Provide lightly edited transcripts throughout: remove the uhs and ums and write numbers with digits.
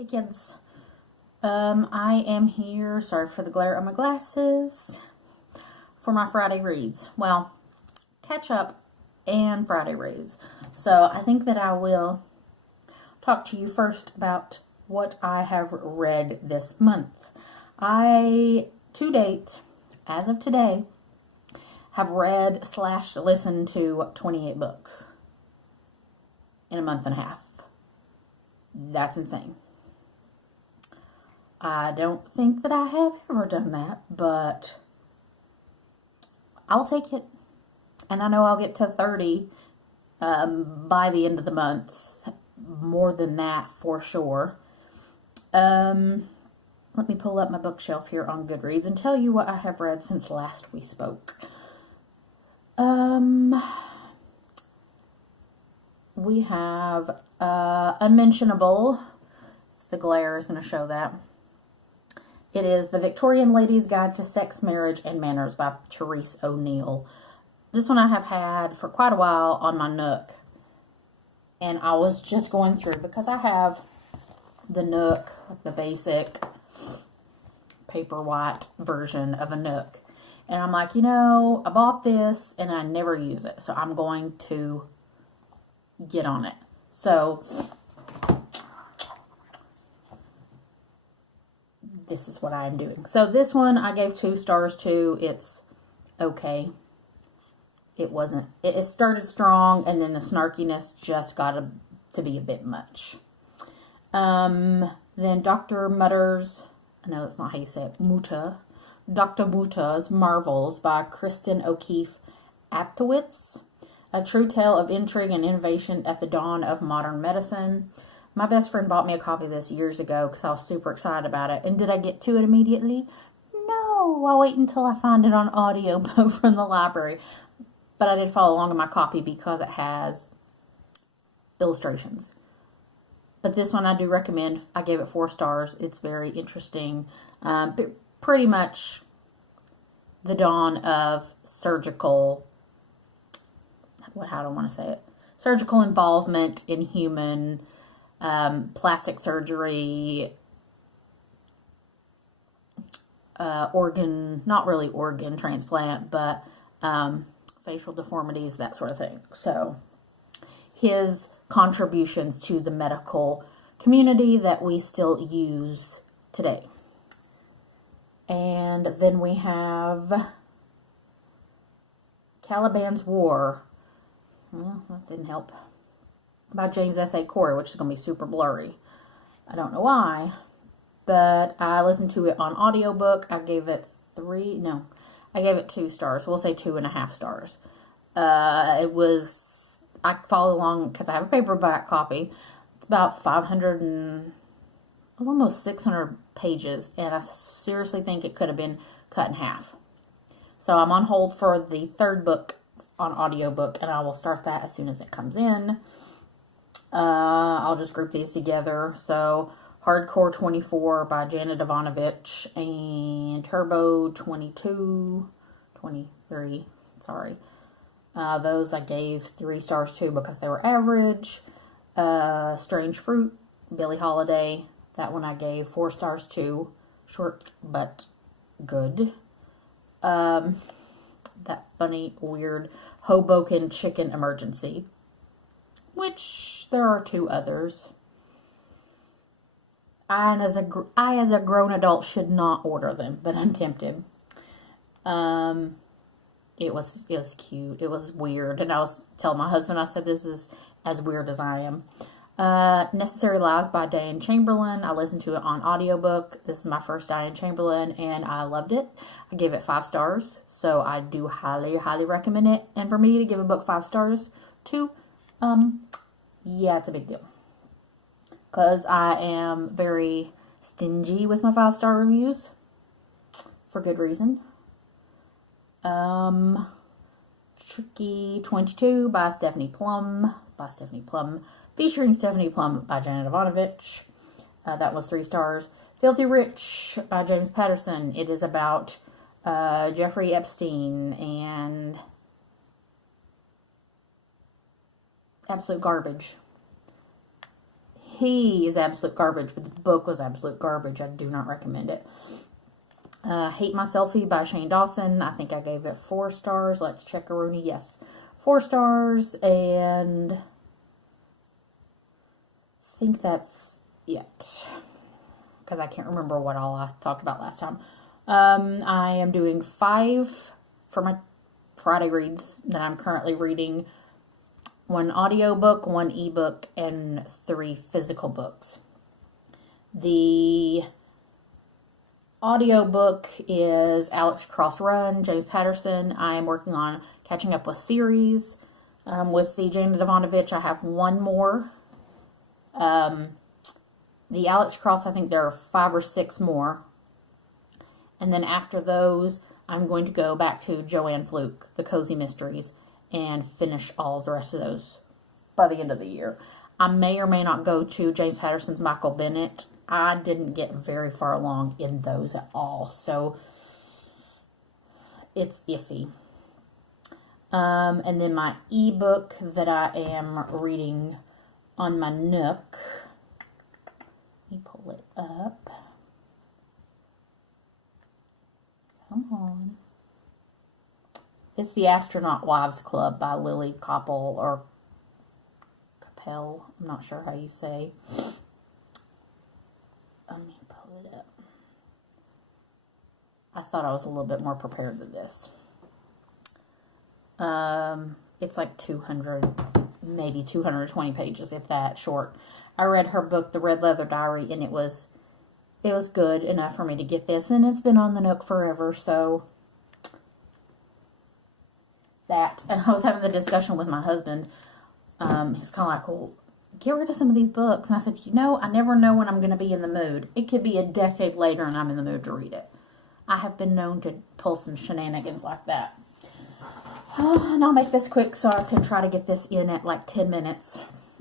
Hey kids, I am here, sorry for the glare on my glasses, for my Friday reads. Well, catch up and Friday reads. So I think that I will talk to you first about what I have read this month. I, to date, as of today, have read / listened to 28 books in a month and a half. That's insane. I don't think that I have ever done that, but I'll take it. And I know I'll get to 30 by the end of the month. More than that, for sure. Let me pull up my bookshelf here on Goodreads and tell you what I have read since last we spoke. We have Unmentionable. The glare is going to show that. It is The Victorian Lady's Guide to Sex, Marriage, and Manners by Therese O'Neill. This one I have had for quite a while on my Nook. And I was just going through, because I have the Nook, the basic paper white version of a Nook. And I'm like, I bought this and I never use it. So I'm going to get on it. So this is what I'm doing. So this one I gave 2 stars to. It's okay. It started strong, and then the snarkiness just got to be a bit much. Then Dr. Mutter's, I know that's not how you say it, Dr. Mutter's Marvels by Kristen O'Keefe Aptowitz. A true tale of intrigue and innovation at the dawn of modern medicine. My best friend bought me a copy of this years ago because I was super excited about it. And did I get to it immediately? No, I'll wait until I find it on audiobook from the library. But I did follow along in my copy because it has illustrations. But this one I do recommend. I gave it 4 stars. It's very interesting. But pretty much the dawn of surgical, how do I want to say it? Surgical involvement in human plastic surgery, not really organ transplant, but facial deformities, that sort of thing. So his contributions to the medical community that we still use today. And then we have Caliban's War. Well, that didn't help. By James S.A. Corey, which is going to be super blurry. I don't know why, but I listened to it on audiobook. I gave it 2 stars. We'll say 2.5 stars. I followed along because I have a paperback copy. It's about 500 and, it was almost 600 pages, and I seriously think it could have been cut in half. So I'm on hold for the 3rd book on audiobook, and I will start that as soon as it comes in. I'll just group these together. So Hardcore 24 by Janet Ivanovich and Turbo 23, sorry. Those I gave 3 stars to because they were average. Strange Fruit, Billie Holiday. That one I gave 4 stars to. Short but good. That funny, weird Hoboken Chicken Emergency, which there are 2 others. I, as a grown adult, should not order them, but I'm tempted. It was cute. It was weird, and I was telling my husband, I said, this is as weird as I am. Necessary Lies by Diane Chamberlain. I listened to it on audiobook. This is my first Diane Chamberlain, and I loved it. I gave it 5 stars, so I do highly, highly recommend it. And for me to give a book 5 stars to, yeah, it's a big deal. Because I am very stingy with my 5-star reviews. For good reason. Tricky 22 by Stephanie Plum. Featuring Stephanie Plum by Janet Ivanovich. That was 3 stars. Filthy Rich by James Patterson. It is about Jeffrey Epstein and absolute garbage. he is absolute garbage, but the book was absolute garbage. I do not recommend it. Hate My Selfie by Shane Dawson. I think I gave it 4 stars. Let's check a Rooney. Yes, 4 stars. And I think that's it, because I can't remember what all I talked about last time. I am doing 5 for my Friday reads that I'm currently reading. 1 audiobook, 1 ebook, and 3 physical books. The audiobook is Alex Cross Run, James Patterson. I am working on catching up with series. With the Jana Davanovich, I have 1 more. The Alex Cross, I think there are 5 or 6 more. And then after those, I'm going to go back to Joanne Fluke, The Cozy Mysteries, and finish all of the rest of those by the end of the year. I may or may not go to James Patterson's Michael Bennett. I didn't get very far along in those at all, so it's iffy. And then my ebook that I am reading on my Nook. Let me pull it up. Come on. It's The Astronaut Wives Club by Lily Koppel, or Capel. I'm not sure how you say. Let me pull it up. I thought I was a little bit more prepared than this. It's like 200, maybe 220 pages, if that short. I read her book, The Red Leather Diary, and it was good enough for me to get this, and it's been on the Nook forever, so that. And I was having the discussion with my husband. He's kind of like, well, get rid of some of these books. And I said, I never know when I'm going to be in the mood. It could be a decade later and I'm in the mood to read it. I have been known to pull some shenanigans like that. And I'll make this quick so I can try to get this in at like 10 minutes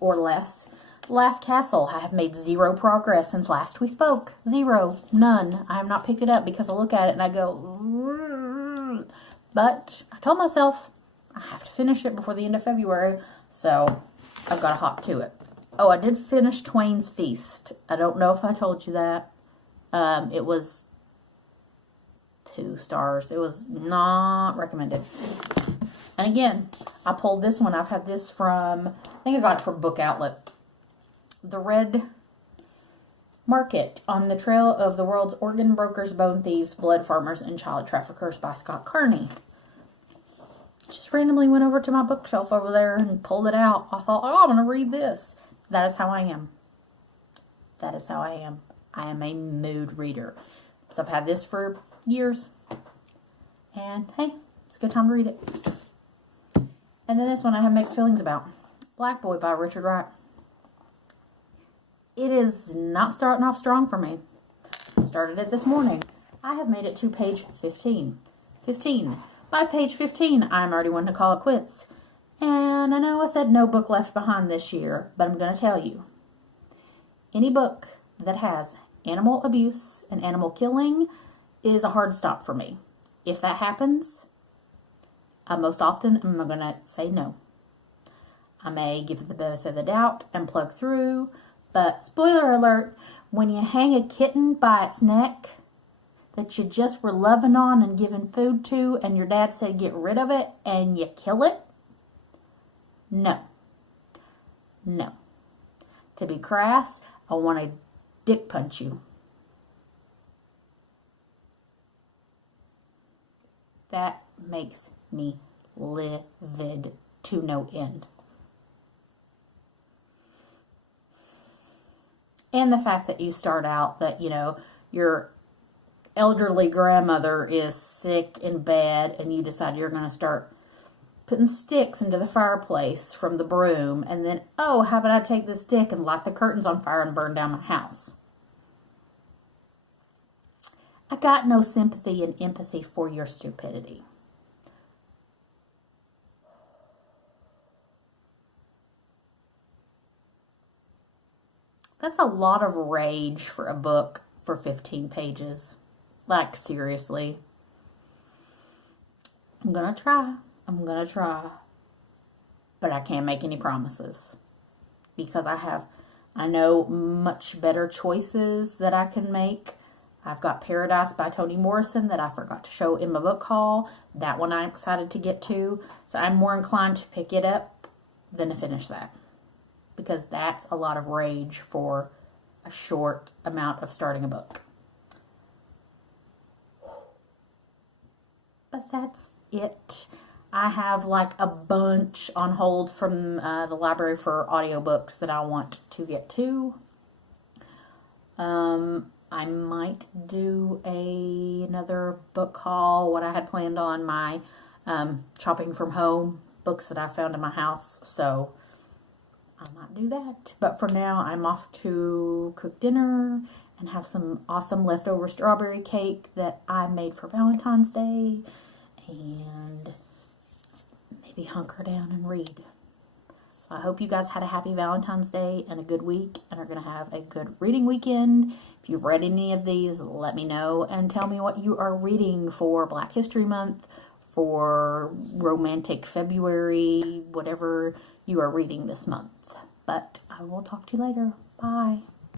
or less. Last Castle, I have made 0 progress since last we spoke. 0. None. I have not picked it up because I look at it and I go, but I told myself I have to finish it before the end of February, so I've got to hop to it. Oh, I did finish Twain's Feast. I don't know if I told you that. It was 2 stars. It was not recommended. And again, I pulled this one. I've had this from, I think I got it from Book Outlet. The Red Market, on the Trail of the World's Organ Brokers, Bone Thieves, Blood Farmers, and Child Traffickers by Scott Carney. Just randomly went over to my bookshelf over there and pulled it out. I thought, oh, I'm going to read this. That is how I am. That is how I am. I am a mood reader. So I've had this for years. And hey, it's a good time to read it. And then this one I have mixed feelings about. Black Boy by Richard Wright. It is not starting off strong for me. Started it this morning. I have made it to page 15. 15. By page 15, I'm already wanting to call it quits. And I know I said no book left behind this year, but I'm going to tell you. Any book that has animal abuse and animal killing is a hard stop for me. If that happens, most often I'm going to say no. I may give it the benefit of the doubt and plug through, but spoiler alert, when you hang a kitten by its neck that you just were loving on and giving food to, and your dad said get rid of it, and you kill it, no. No. To be crass, I want to dick punch you. That makes me livid to no end. And the fact that you start out that, your elderly grandmother is sick and bad, and you decide you're going to start putting sticks into the fireplace from the broom, and then, oh, how about I take this stick and light the curtains on fire and burn down my house? I got no sympathy and empathy for your stupidity. That's a lot of rage for a book for 15 pages. Like, seriously. I'm gonna try. But I can't make any promises. Because I I know much better choices that I can make. I've got Paradise by Toni Morrison that I forgot to show in my book haul. That one I'm excited to get to. So I'm more inclined to pick it up than to finish that, because that's a lot of rage for a short amount of starting a book. But that's it. I have like a bunch on hold from the library for audiobooks that I want to get to. I might do another book haul, what I had planned on my shopping from home, books that I found in my house, so I might do that. But for now, I'm off to cook dinner and have some awesome leftover strawberry cake that I made for Valentine's Day, and maybe hunker down and read. So I hope you guys had a happy Valentine's Day and a good week and are going to have a good reading weekend. If you've read any of these, let me know and tell me what you are reading for Black History Month, for Romantic February, whatever you are reading this month. But I will talk to you later. Bye.